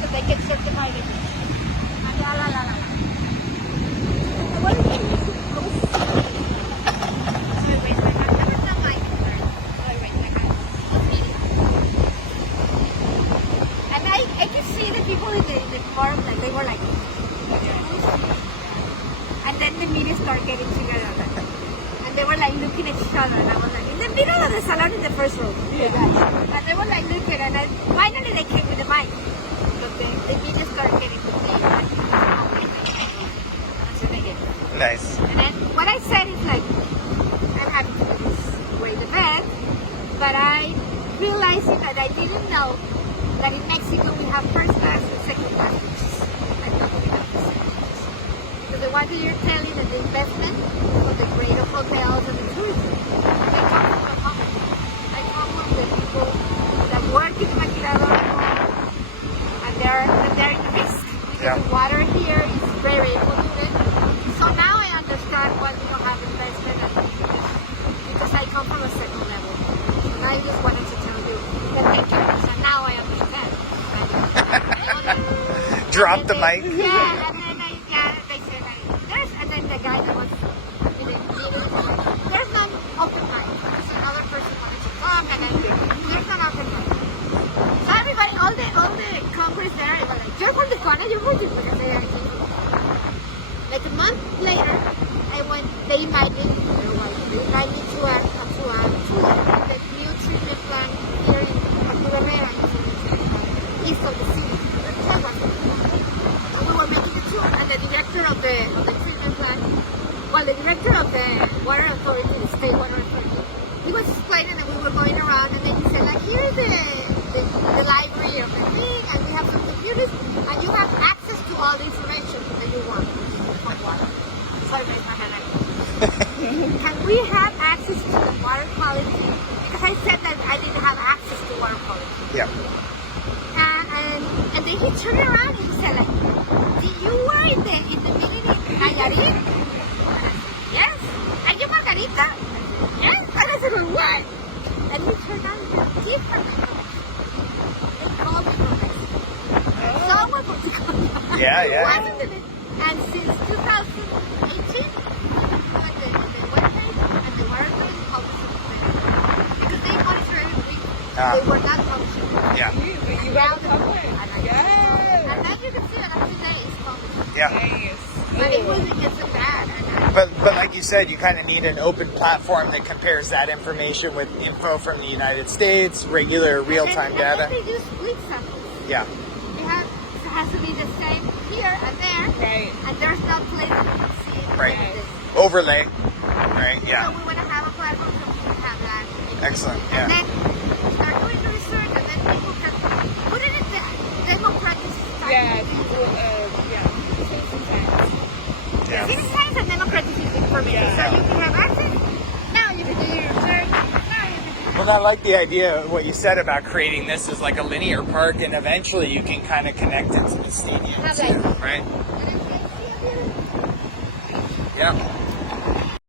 so they can certify it. La, la, la, la, la. What is it? Sorry, wait, my hand. That is not my turn. Sorry, wait, my hand. And I could see the people in the farm, like, they were like, and then the media started getting together. And they were like looking at each other, and I was like in the middle of the salon in the first row. Yeah. And they were like looking, and then finally they came with the mic. But the media started getting to me. Nice. And then what I said is like, I'm happy to do this great event, but I realized that I didn't know that in Mexico we have first class and second class beaches. I thought we have the same beaches. So the one that you're telling that the investment for the greater hotels and the tourism, I come from a poverty. I come from the people that work in the maquiladora and they're in risk because the water here is very polluted. So now I understand why we don't have investment because I come from a second level. And I just wanted to tell you that thank you. So now I understand. Drop the mic. Yeah, and then they said and then the guy that was in the meeting, there's no open mic. So another person wanted to come and then there's no open mic. So everybody, all the Congress there, they were like, you're from the corner, you're from the corner. Like a month later, they invited me to a tour of the new treatment plant here in Puerto Rivera, east of the city. So we were making the tour, and the director of the treatment plant, the director of the water authority, the state water authority, he was explaining that we were going around, and then he said, like, here's the library of the thing, and we have some computers, and you have access to all the information that you want. Sorry, my hand. Can we have access to the water quality? Because I said that I didn't have access to water quality. Yeah. And then he turned around and he said, like, you were in the meeting in Nayarit? And I said, yes. Are you Margarita? Yes. And I said, well, what? And he turned around and said, keep her. They called me from Mexico. Someone from Tijuana. Yeah. And since 2018, like the webpage and the water page publishing because they monitor every week. They were not publishing. Yeah. You got published. And then you can see that every day is published. Yeah. Nice. But it wasn't bad. But like you said, you kind of need an open platform that compares that information with info from the United States, regular real-time data. And then they use split samples. Yeah. It has to be the same here and there. Right. And there's no place that you can see it. Right. Like this. Overlay. Right. Yeah. So we want to have a platform so we can have that. Excellent. And Yeah. then start doing the research, and then people can put it in the demo practice. Yeah. Yeah. Citizen science and demo practice is information. Yeah. So you can have access. Now you can do your research. Now you can do Well, I like the idea of what you said about creating this as like a linear park, and eventually you can kind of connect it to the stadium too, right? Yeah.